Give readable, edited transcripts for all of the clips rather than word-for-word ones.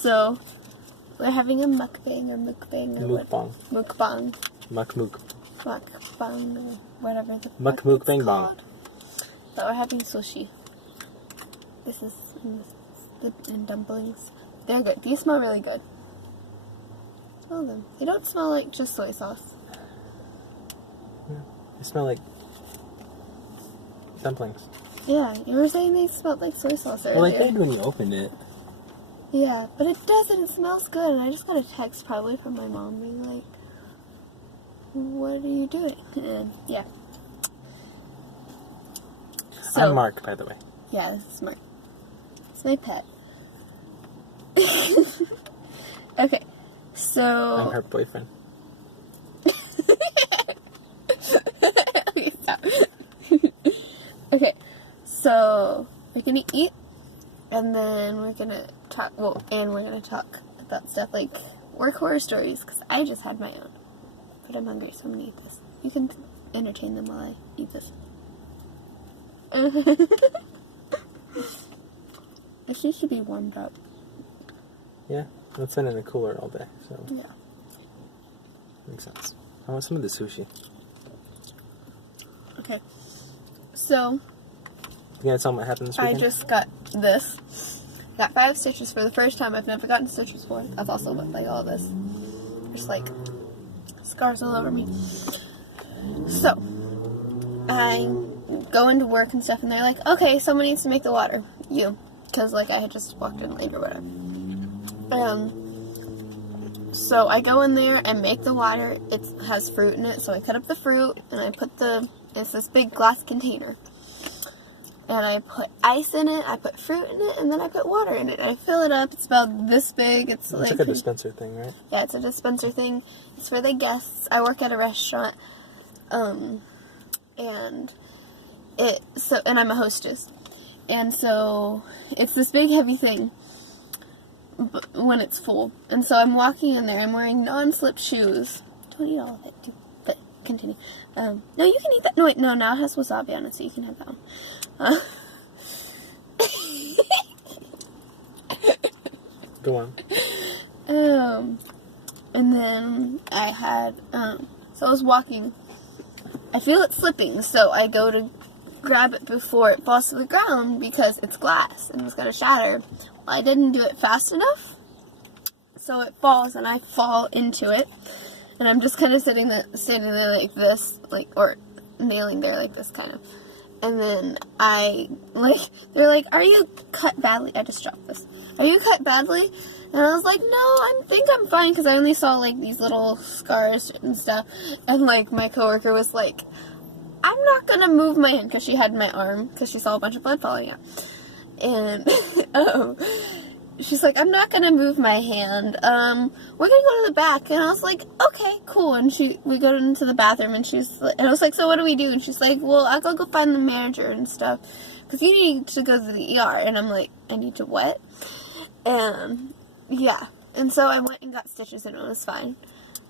So, we're having a mukbang or mukbang or Mukbang. Mukbang. Mukbang. Mukbang or whatever the Mukbang bang. But we're having sushi. This is and dumplings. They're good. These smell really good. Smell them. They don't smell like just soy sauce. Yeah, they smell like dumplings. Yeah, you were saying they smelled like soy sauce earlier. Well, they did when you opened it. Yeah, but it doesn't. It smells good. And I just got a text probably from my mom being like, what are you doing? And yeah. So, I'm Mark, by the way. Yeah, this is Mark. It's my pet. Okay, so... I'm her boyfriend. Okay, stop. Okay, so we're gonna eat, and then we're gonna talk, and we're gonna talk about stuff like work horror stories, because I just had my own. But I'm hungry, so I'm gonna eat this. You can entertain them while I eat this. This needs to be warmed up. Yeah, it's been in the cooler all day, so... Yeah. Makes sense. I want some of the sushi. Okay. So... You gonna tell me what happened this weekend? I just got this. Got 5 stitches for the first time. I've never gotten stitches before. I've also got like all this. There's like scars all over me. So I go into work and stuff, and they're like, okay, someone needs to make the water. You. Because like I had just walked in late or whatever. So I go in there and make the water. It has fruit in it, so I cut up the fruit and I put it's this big glass container. And I put ice in it, I put fruit in it, and then I put water in it. I fill it up. It's about this big. It's like a dispenser thing, right? Yeah, it's a dispenser thing. It's for the guests. I work at a restaurant. And I'm a hostess. And so it's this big heavy thing when it's full. And so I'm walking in there. I'm wearing non-slip shoes. Don't eat all of it, but continue. No, you can eat that. No, wait, no, now it has wasabi on it, so you can have that one. Go on. And then I had, so I was walking. I feel it slipping, so I go to grab it before it falls to the ground because it's glass and it's gonna shatter. Well, I didn't do it fast enough, so it falls and I fall into it. And I'm just kind of standing there like this, or kneeling there like this kind of. And then they're like, are you cut badly? I just dropped this. Are you cut badly? And I was like, no, I think I'm fine, because I only saw, like, these little scars and stuff. And, like, my coworker was like, I'm not going to move my hand, because she had my arm, because she saw a bunch of blood falling out. And, she's like, I'm not going to move my hand. We're going to go to the back. And I was like, okay, cool. And we go into the bathroom, and I was like, so what do we do? And she's like, well, I'll go find the manager and stuff, because you need to go to the ER. And I'm like, I need to what? And, yeah. And so I went and got stitches, and it was fine.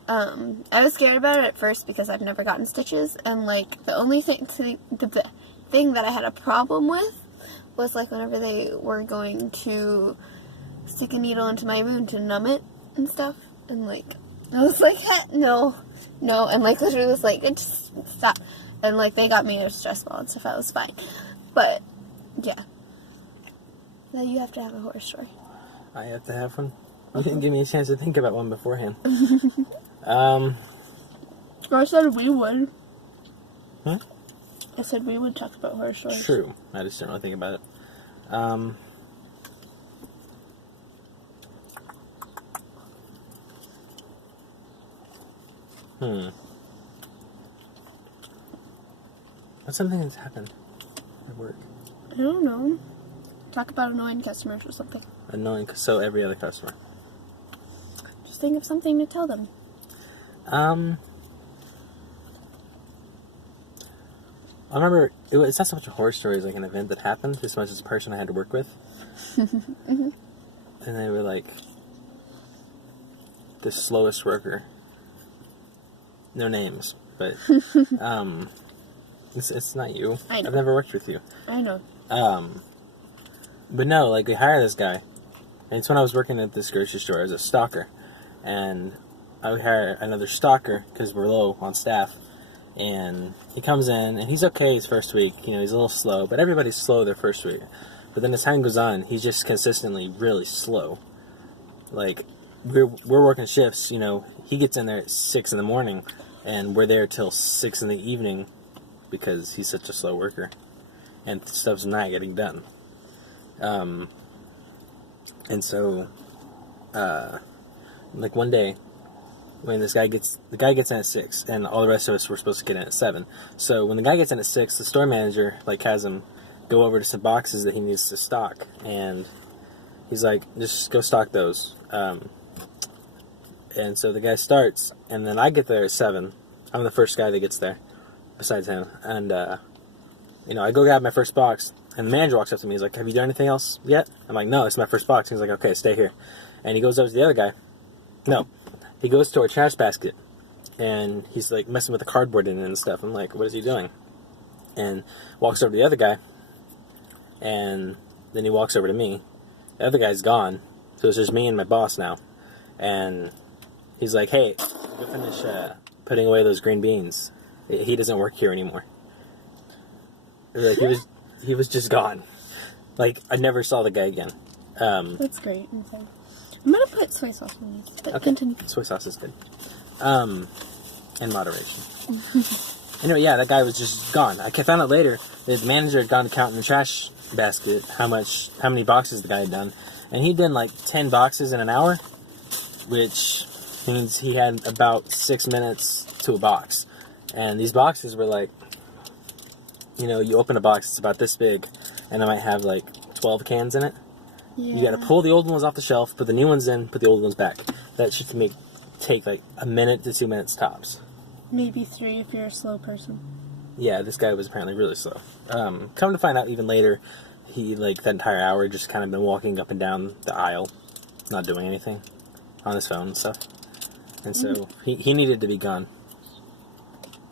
I was scared about it at first, because I've never gotten stitches. And, like, the only thing, the thing that I had a problem with was, like, whenever they were going to stick a needle into my wound to numb it and stuff, and like I was like, no, and like literally was like, just stop, and like they got me a stress ball and stuff. I was fine, but yeah. Now you have to have a horror story. I have to have one. You didn't give me a chance to think about one beforehand. I said we would. Huh? I said we would talk about horror stories. True. I just didn't really think about it. What's something that's happened at work? I don't know. Talk about annoying customers or something. Annoying, so every other customer. Just think of something to tell them. I remember, it's not so much a horror story as like an event that happened, as much as a person I had to work with. Mm-hmm. And they were like, the slowest worker. No names, but it's not you. I know. I've never worked with you. I know. But no, like, they hire this guy, And it's when I was working at this grocery store as a stalker. And I would hire another stalker because we're low on staff. And he comes in, and he's okay his first week. You know, he's a little slow, but everybody's slow their first week. But then as time goes on, he's just consistently really slow. Like, we're working shifts, you know, he gets in there at 6 in the morning, and we're there till 6 in the evening because he's such a slow worker. And stuff's not getting done. And so, like one day, when the guy gets in at 6, and all the rest of us were supposed to get in at 7. So when the guy gets in at 6, the store manager like has him go over to some boxes that he needs to stock, and he's like, just go stock those. And so the guy starts, and then I get there at 7. I'm the first guy that gets there, besides him. And you know, I go grab my first box, and the manager walks up to me. He's like, "Have you done anything else yet?" I'm like, "No, it's my first box." He's like, "Okay, stay here." And he goes over to the other guy. No. He goes to our trash basket, and he's like messing with the cardboard in it and stuff. I'm like, what is he doing? And walks over to the other guy, and then he walks over to me. The other guy's gone, so it's just me and my boss now. And he's like, "Hey, go finish putting away those green beans. He doesn't work here anymore." Like, he was just gone. Like, I never saw the guy again. That's great. Okay. I'm gonna put soy sauce on this, but Okay. continue. Soy sauce is good. In moderation. Anyway, yeah, that guy was just gone. I found out later that the manager had gone to count in the trash basket how many boxes the guy had done, and he'd done like 10 boxes in an hour, which means he had about 6 minutes to a box. And these boxes were like, you know, you open a box, it's about this big, and it might have like 12 cans in it. Yeah. You gotta pull the old ones off the shelf, put the new ones in, put the old ones back. That should take like a minute to 2 minutes tops. Maybe 3 if you're a slow person. Yeah, this guy was apparently really slow. Come to find out even later, he, like, that entire hour just kind of been walking up and down the aisle, not doing anything, on his phone and stuff. And so, he needed to be gone.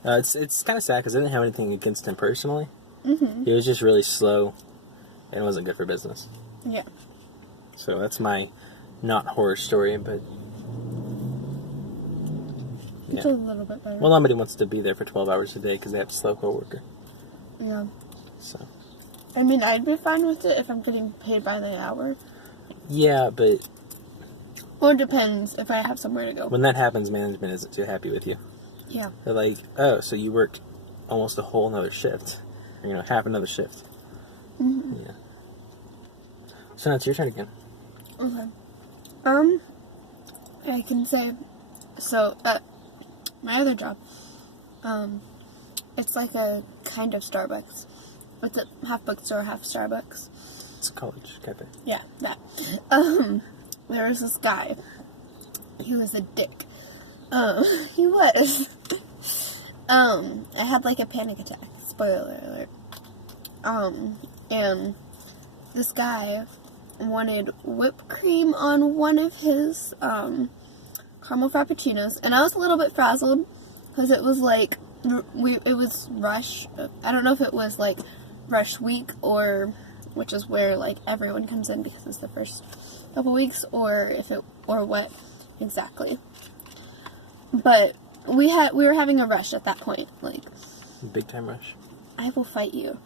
It's kind of sad because I didn't have anything against him personally. Mm-hmm. He was just really slow and wasn't good for business. Yeah. So that's my not horror story, but It's a little bit better. well, nobody wants to be there for 12 hours a day because they have a slow coworker. Yeah. So. I mean, I'd be fine with it if I'm getting paid by the hour. Yeah, but Or it depends if I have somewhere to go. when that happens, management isn't too happy with you. Yeah. They're like, "Oh, so you worked almost a whole another shift, or, you know, half another shift." Mm-hmm. Yeah. So now it's your turn again. Okay. I can say, so, my other job, it's like a kind of Starbucks. It's a half bookstore, half Starbucks. It's a college cafe. Yeah, that. There was this guy. He was a dick. He was. I had like a panic attack. Spoiler alert. And this guy wanted whipped cream on one of his, caramel frappuccinos, and I was a little bit frazzled, because it was like, it was rush, I don't know if it was like rush week, or, which is where like everyone comes in because it's the first couple weeks, or what exactly. But we were having a rush at that point, like. Big time rush. I will fight you.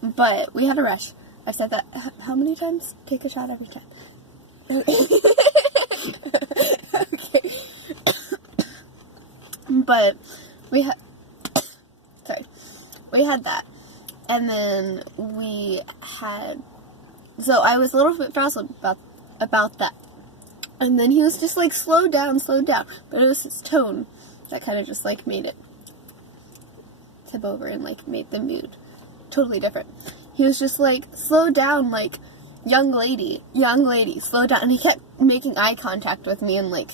But we had a rush. I've said that how many times? Take a shot every time. Okay. But we had that. And then so I was a little bit frazzled about that. And then he was just like, slow down. But it was his tone that kind of just like made it tip over and like made the mood totally different. He was just like, slow down, like, young lady, slow down. And he kept making eye contact with me, and like,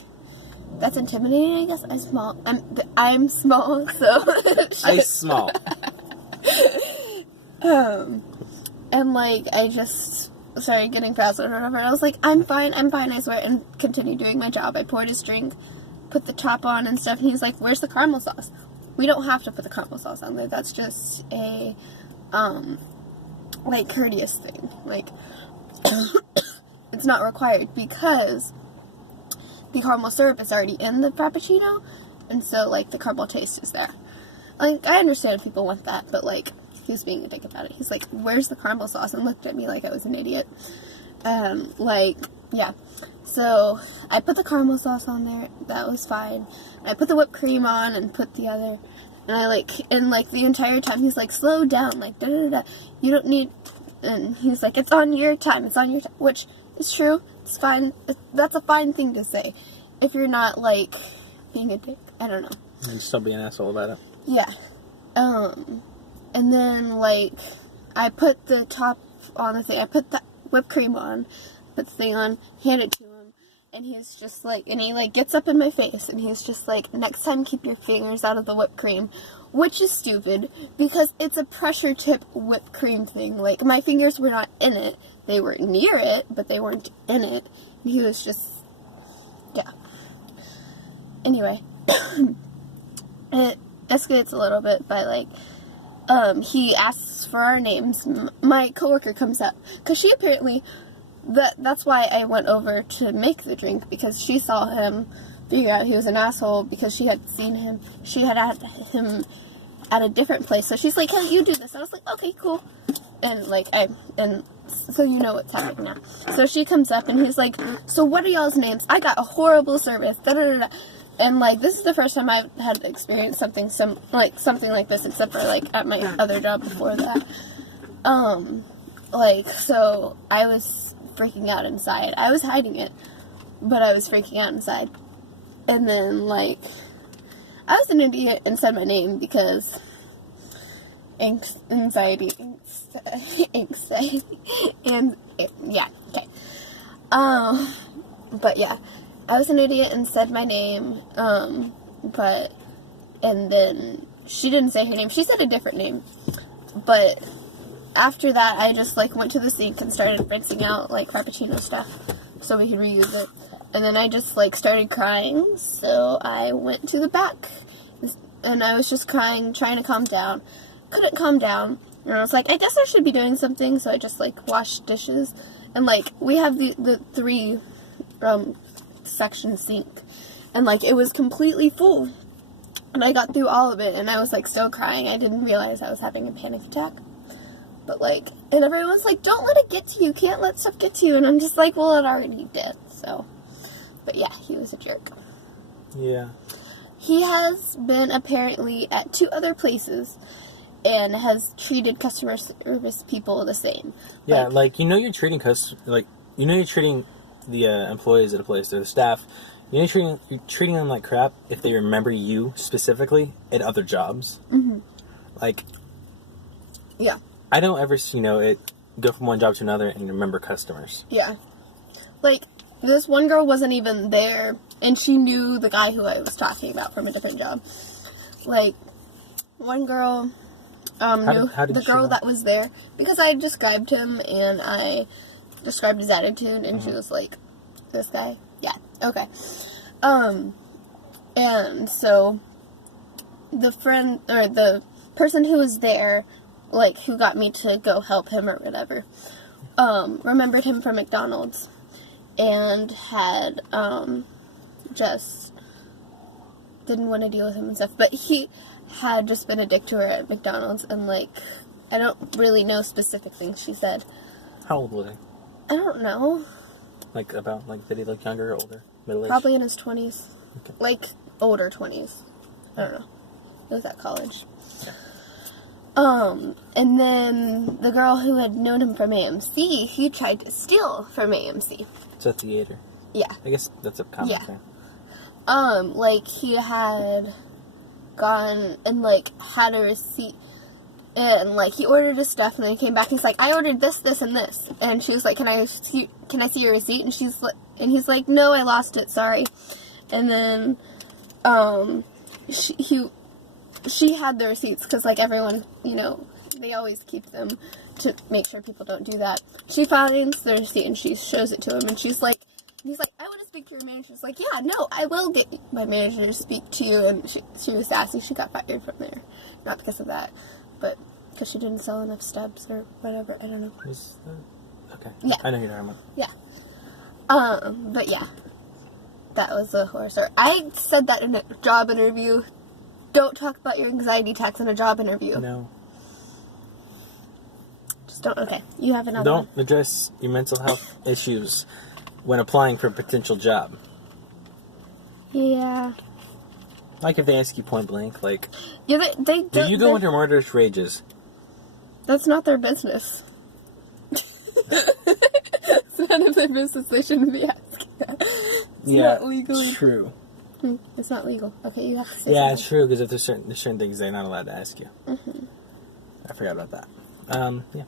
that's intimidating, I guess. I'm small, so. I'm small. And like, I just started getting frazzled or whatever. And I was like, I'm fine, I swear, and continued doing my job. I poured his drink, put the top on and stuff, and he's like, where's the caramel sauce? We don't have to put the caramel sauce on there. That's just a, like, courteous thing. Like, it's not required because the caramel syrup is already in the Frappuccino, and so, like, the caramel taste is there. Like, I understand people want that, but, like, he was being a dick about it. He's like, where's the caramel sauce? And looked at me like I was an idiot. Like, yeah. So, I put the caramel sauce on there. That was fine. I put the whipped cream on and put the other. And I, like, and, like, the entire time, he's like, slow down. Like, da-da-da-da. You don't need... And he's like, it's on your time. It's on your time. Which is true. It's fine. That's a fine thing to say. If you're not, like, being a dick. I don't know. And still be an asshole about it. Yeah. And then, like, I put the top on the thing. I put the whipped cream on, put the thing on, hand it to him, and he's just like, and he, like, gets up in my face, and he's just like, next time keep your fingers out of the whipped cream, which is stupid, because it's a pressure tip whipped cream thing. Like, my fingers were not in it. They were near it, but they weren't in it. And he was just, yeah. Anyway, it escalates a little bit by, like, he asks for our names. My coworker comes up, because she apparently, that's why I went over to make the drink, because she saw him figure out he was an asshole, because she had seen him, she had him at a different place, so she's like, hey, you do this. And I was like, okay, cool. And, like, so you know what's happening now. So she comes up, and he's like, so what are y'all's names? I got a horrible service, da-da-da-da. And, like, this is the first time I've had experienced something like this, except for, like, at my other job before that. Like, so I was freaking out inside. I was hiding it, but I was freaking out inside. And then, like, I was an idiot and said my name because anxiety, and, yeah, okay. But, yeah. I was an idiot and said my name, and then she didn't say her name. She said a different name, but after that, I just, like, went to the sink and started rinsing out, like, Frappuccino stuff so we could reuse it, and then I just, like, started crying, so I went to the back, and I was just crying, trying to calm down. Couldn't calm down, and I was like, I guess I should be doing something, so I just, like, washed dishes, and, like, we have the three, section sink, and, like, it was completely full, and I got through all of it, and I was, like, still crying. I didn't realize I was having a panic attack, but, like, and everyone was like, don't let it get to you, can't let stuff get to you, and I'm just like, well, it already did, so, but yeah, he was a jerk. Yeah. He has been apparently at 2 other places, and has treated customer service people the same. Yeah, like, you're treating the employees at a place, or the staff, you're treating them like crap if they remember you specifically at other jobs. Mm-hmm. Like, yeah, I don't ever it go from one job to another and remember customers. Yeah, like, this one girl wasn't even there, and she knew the guy who I was talking about from a different job. Like, one girl knew the girl that was there, because I described him, and I described his attitude, and she was like, this guy? Yeah, okay. And so, the person who was there, like, who got me to go help him or whatever, remembered him from McDonald's, and had, just didn't want to deal with him and stuff, but he had just been a dick to her at McDonald's, and, like, I don't really know specific things she said. How old was he? I don't know. Like, did he look younger or older? Middle-aged? Probably in his 20s. Okay. Like, older 20s. I don't know. It was at college. Yeah. And then the girl who had known him from AMC, he tried to steal from AMC. It's a theater. Yeah. I guess that's a common thing. Like, he had gone and, like, had a receipt, and, like, he ordered his stuff, and then he came back, and he's like, I ordered this, this, and this, and she was like, can I see your receipt? And he's like, no, I lost it, sorry. And then, she had the receipts, because, like, everyone, they always keep them to make sure people don't do that. She finds the receipt, and she shows it to him, and he's like, I want to speak to your manager. She's like, yeah, no, I will get my manager to speak to you, and she was sassy. She got fired from there. Not because of that, but because she didn't sell enough stubs or whatever. I don't know. Okay. Yeah. I know who you're talking about. But yeah. That was a horror story. I said that in a job interview. Don't talk about your anxiety attacks in a job interview. No. Just don't. Okay. You have another Don't one. address your mental health issues when applying for a potential job. Yeah. Like if they ask you point blank, like, Yeah, they do you go into murderous rages? That's not their business. It's none of their business. They shouldn't be asking that. It's not legally. True. It's not legal. Okay, you have to say Yeah, something. it's true, because if there's certain things they're not allowed to ask you. Mm-hmm. I forgot about that. Yeah.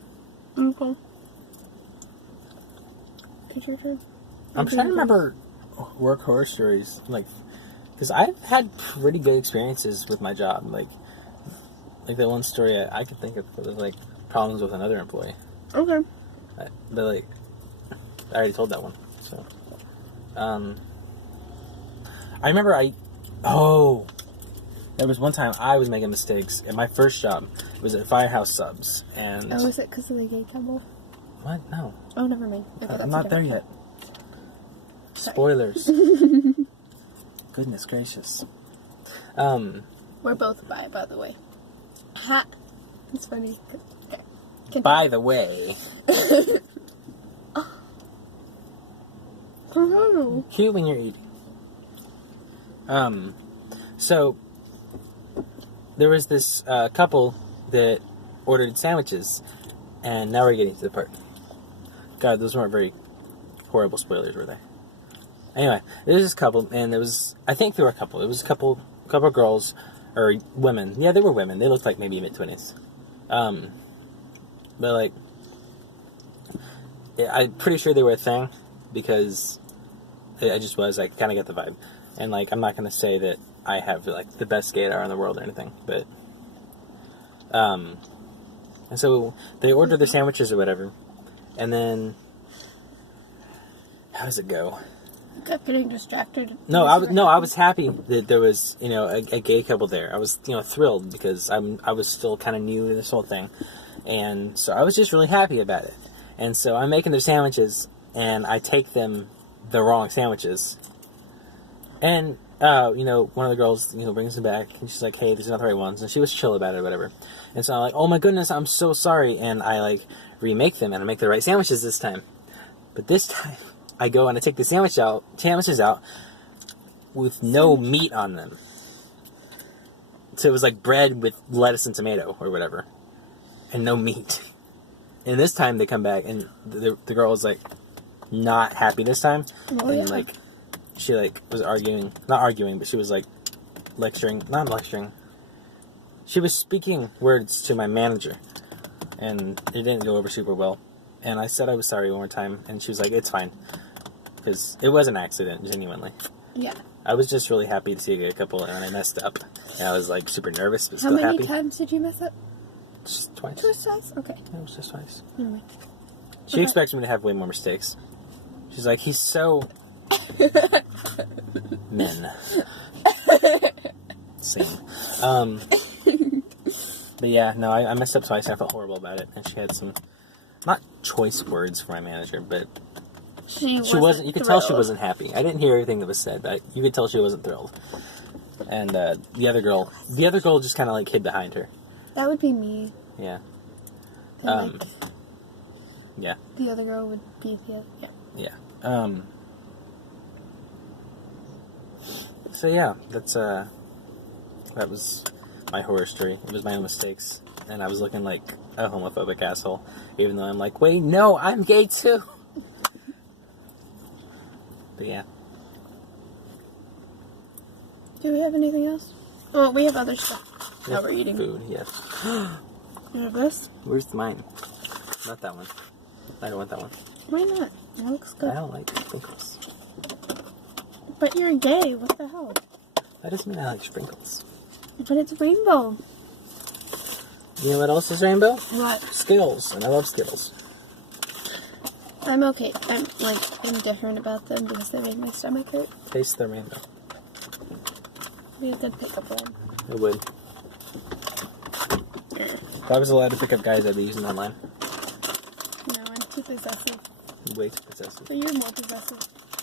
Okay. It's your turn. I'm trying to remember work horror stories, like, because I've had pretty good experiences with my job. Like that one story I could think of was like problems with another employee. Okay. But like, I already told that one. So, I remember there was one time I was making mistakes at my first job. It was at Firehouse Subs, and Oh, is it because of the gay couple? what? No, Oh, never mind. Okay, I'm that's not there okay. yet. Sorry. Spoilers. Goodness gracious. We're both bi, by the way. Ha! It's funny. Okay. Continue. By the way, Oh, cute when you're eating. So there was this couple that ordered sandwiches, and now we're getting to the part. God, those weren't very horrible spoilers, were they? Anyway, there was this couple, and I think they were a couple. It was a couple of girls, or women. Yeah, they were women. They looked like maybe mid-20s. But like, yeah, I'm pretty sure they were a thing, because I just was. I kind of get the vibe. And like, I'm not going to say that I have like the best gaydar in the world or anything, but and so they ordered their sandwiches or whatever, and then how does it go? kept getting distracted. No, I was happy that there was, a gay couple there. I was, thrilled, because I was still kind of new to this whole thing, and so I was just really happy about it. And so I'm making their sandwiches, and I take them the wrong sandwiches, and one of the girls, brings them back, and she's like, "Hey, these are not the right ones," and she was chill about it or whatever. And so I'm like, "Oh my goodness, I'm so sorry," and I like remake them, and I make the right sandwiches this time. But this time, I go and I take the sandwiches out with no meat on them. So it was like bread with lettuce and tomato or whatever, and no meat. And this time they come back, and the girl was like not happy this time, Oh, and yeah. like she like was not arguing, but she was like not lecturing. She was speaking words to my manager, and it didn't go over super well. And I said I was sorry one more time, and she was like, "It's fine," because it was an accident, genuinely. Yeah. I was just really happy to see a gay couple, and I messed up. And I was like super nervous, but How still many happy. times did you mess up? Just twice. Twice? Okay. Yeah, it was just twice. Never mind. She expects me to have way more mistakes. She's like, "He's so men." Same. But yeah, no, I messed up twice, and I felt horrible about it. And she had some, not choice words for my manager, but She wasn't. You could tell she thrilled. wasn't happy. I didn't hear everything that was said, but you could tell she wasn't thrilled. And the other girl just kind of like hid behind her. That would be me. Yeah. And, Yeah. the other girl would be the other. Yeah. Yeah. So yeah, that was my horror story. It was my own mistakes, and I was looking like a homophobic asshole, even though I'm like, wait, no, I'm gay too. But yeah. Do we have anything else? Oh, we have other stuff. Now we're eating. Food, yes. You have this? Where's mine? Not that one. I don't want that one. Why not? That looks good. I don't like sprinkles. But you're gay. What the hell? That doesn't mean I like sprinkles. But it's rainbow. You know what else is rainbow? What? Skittles, and I love Skittles. I'm okay. I'm indifferent about them because they make my stomach hurt. Taste the rainbow. Be a good pickup line. It would. If I was allowed to pick up guys, I'd be using that line. No one. too possessive. Way too possessive. But you're more possessive.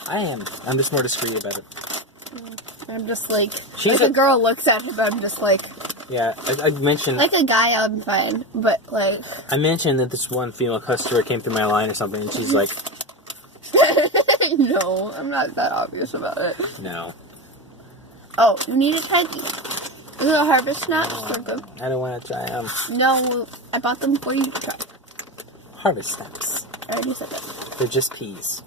I am. I'm just more discreet about it. I'm just like, She's if a girl looks at him, I'm just like, yeah, I mentioned... like a guy, I'm fine, but like... I mentioned that this one female customer came through my line or something, and she's like... No, I'm not that obvious about it. No. Oh, you need a Peggy. Little harvest snaps are good. I don't want to try them. No, I bought them for you to try. Harvest snaps. I already said that. They're just peas.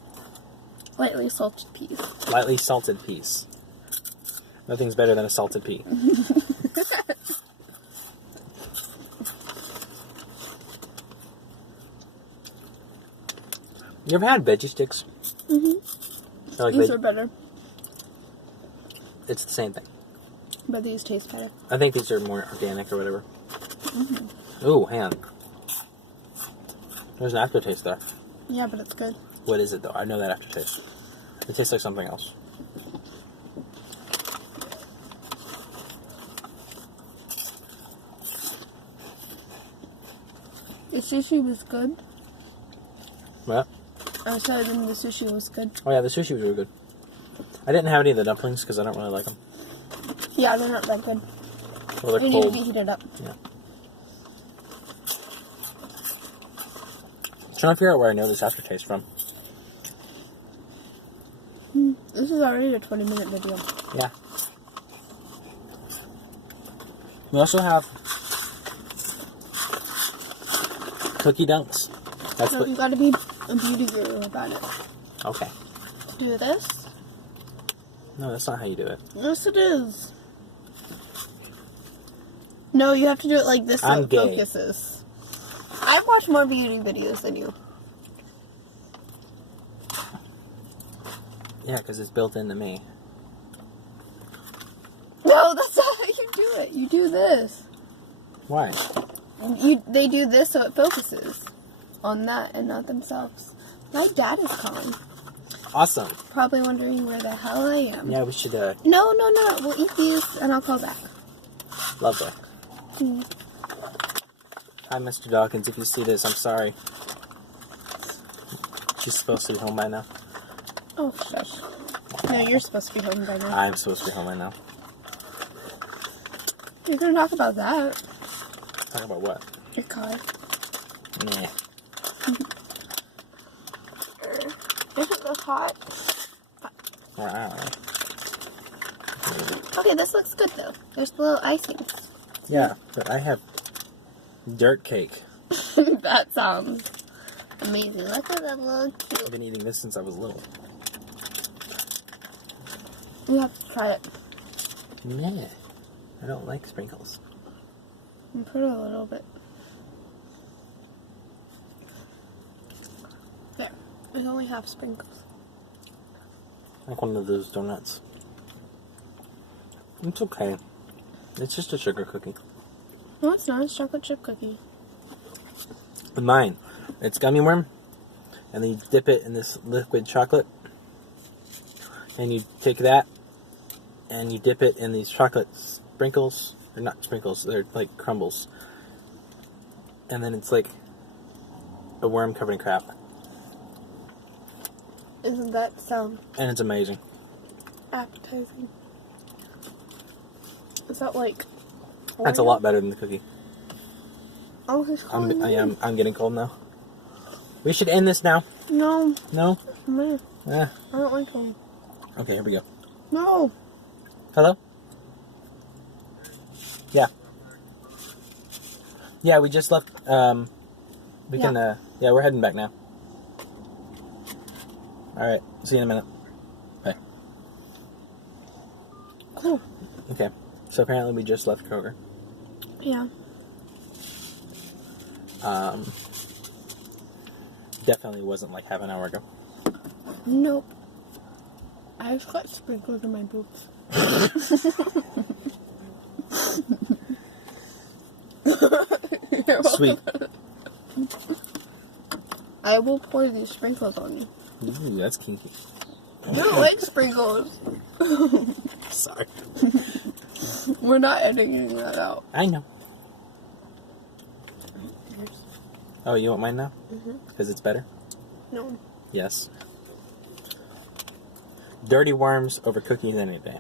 Lightly salted peas. Lightly salted peas. Nothing's better than a salted pea. You ever had veggie sticks? Mm-hmm. Like These are better, it's the same thing. but these taste better. I think these are more organic or whatever. Ooh, hang on. There's an aftertaste there. Yeah, but it's good. What is it though? I know that aftertaste. It tastes like something else. The sushi was good. What? I said the sushi was good. Oh yeah, the sushi was really good. I didn't have any of the dumplings because I don't really like them. Yeah, they're not that good. Well, they're They need to cold. be heated up. Yeah. Trying to figure out where I know this aftertaste from. This is already a 20-minute video. Yeah. We also have cookie dunks. That's So what. you gotta be a beauty guru about it. Okay. Do this? No, that's not how you do it. Yes, it is. No, you have to do it like this so I'm it gay. focuses. I've watched more beauty videos than you. Yeah, because it's built into me. No, that's not how you do it. You do this. Why? They do this so it focuses on that and not themselves. My dad is calling. Awesome. Probably wondering where the hell I am. Yeah, we should, No. We'll eat these and I'll call back. lovely. Mm. Hi, Mr. Dawkins. If you see this, I'm sorry. She's supposed to be home by now. Oh, shush. No, you're supposed to be home by now. I'm supposed to be home by now. You're gonna talk about that. Talk about what? Your car. Nah. Isn't this hot? Well, I don't know. Okay, this looks good though. There's the little icings. Yeah, but I have dirt cake. That sounds amazing. Look at that little I've cute. been eating this since I was little. You have to try it. Nah. I don't like sprinkles. And put a little bit. There. There's only half sprinkles. Like one of those donuts. It's okay. It's just a sugar cookie. No, it's not. It's chocolate chip cookie. But mine, it's gummy worm, and then you dip it in this liquid chocolate, and you take that, and you dip it in these chocolate sprinkles. They're not sprinkles, they're like crumbles. And then it's like a worm covered in crap. Isn't that sound And it's amazing. appetizing? Is that like... That's a lot better than the cookie. Oh, he's calling me. I'm getting cold now. We should end this now. No. No? Meh. Yeah. I don't like him. Okay, here we go. No. Hello? Yeah. Yeah, we just left, we can, yeah, we're heading back now. Alright, see you in a minute. Bye. Cool. Okay, so apparently we just left Kroger. Yeah. Definitely wasn't like half an hour ago. Nope. I just got sprinkled in my boobs. Sweet. I will pour these sprinkles on you. Ooh, that's kinky. I don't like sprinkles. Sorry. We're not editing that out. I know. Oh, you want mine now? Because it's better? No. Yes. Dirty worms over cookies any day.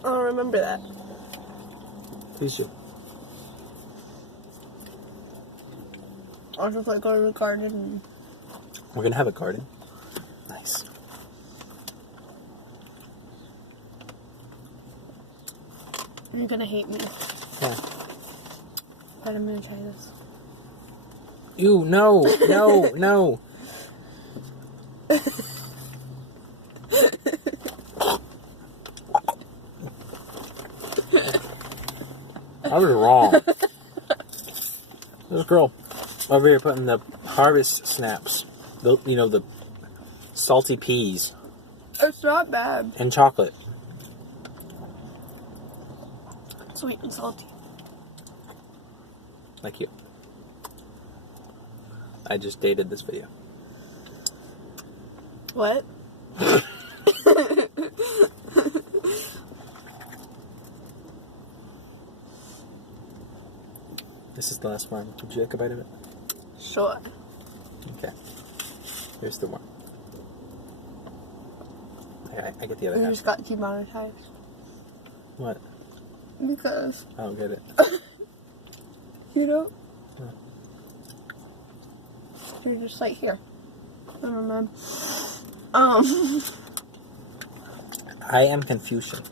I don't remember that. Please do. I'll just like go to the garden and... We're gonna have a garden. Nice. You're gonna hate me. Yeah. But I'm gonna try this. Ew, no, no, no. I was wrong. This girl over here putting the harvest snaps, the salty peas It's not bad. and chocolate. Sweet and salty. Like you. I just dated this video. What? This is the last one. Would you like a bite of it? Sure. Okay. Here's the one. I get the other You half. just got demonetized. What? Because, I don't get it. you know, Huh. you're just like, here. Never mind. I am Confucian.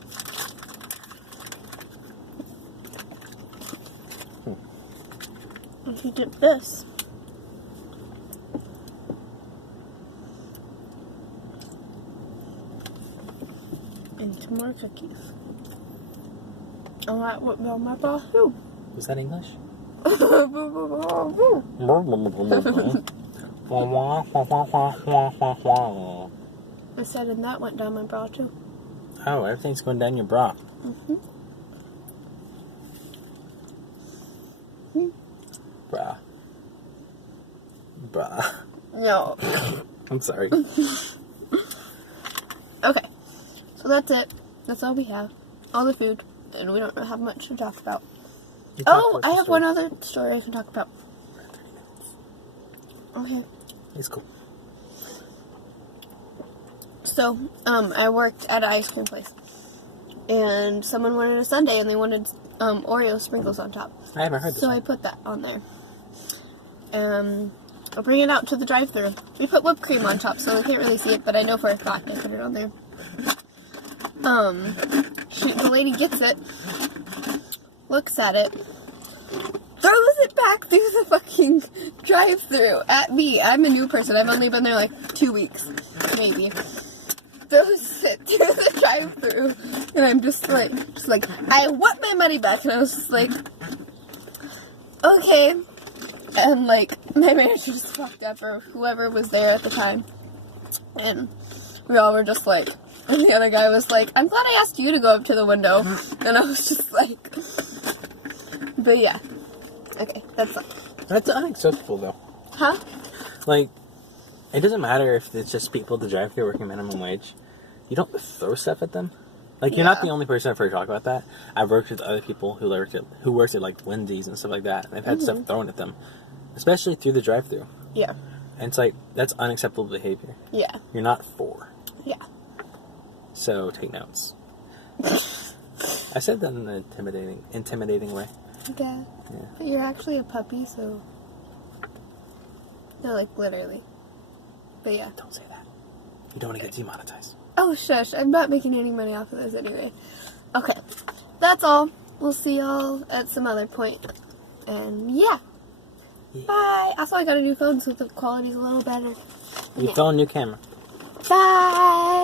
If you dip this. Into more cookies. And that would melt my boss too. Was that English? I said, and that went down my bra too. Oh, everything's going down your bra. Mm-hmm. Bra. Bra. No. I'm sorry. Okay. So that's it. That's all we have. All the food. And we don't have much to talk about. You talk Oh, about I the have story. one other story I can talk about. Okay. It's cool. So, I worked at an ice cream place. And someone wanted a sundae and they wanted Oreo sprinkles on top. I haven't heard this So one. I put that on there. I'll bring it out to the drive-thru. We put whipped cream on top, so I can't really see it, but I know for a fact I put it on there. The lady gets it, looks at it, throws it back through the fucking drive-thru at me. I'm a new person. I've only been there like 2 weeks, maybe. Throws it through the drive-thru, and I'm just like, I want my money back. And I was just like, okay. And like, my manager just walked up, or whoever was there at the time, and we all were just like, and the other guy was like, I'm glad I asked you to go up to the window. And I was just like, but yeah. Okay, that's all. That's unacceptable, though. Huh? Like, it doesn't matter if it's just people at the drive-thru working minimum wage. You don't throw stuff at them. Like, you're not Yeah. the only person I've heard talk about that. I've worked with other people who worked at like Wendy's and stuff like that. And they've had stuff thrown at them, especially through the drive-thru. Yeah. And it's like, that's unacceptable behavior. Yeah. You're not 4. Yeah. So take notes. I said that in an intimidating way. Okay. Yeah. But you're actually a puppy, so. No, like, literally. But yeah. Don't say that. You don't want to get demonetized. Oh, shush. I'm not making any money off of this anyway. Okay. That's all. We'll see y'all at some other point. And yeah. Bye. Also, I got a new phone, so the quality's a little better. New phone, new camera. Bye.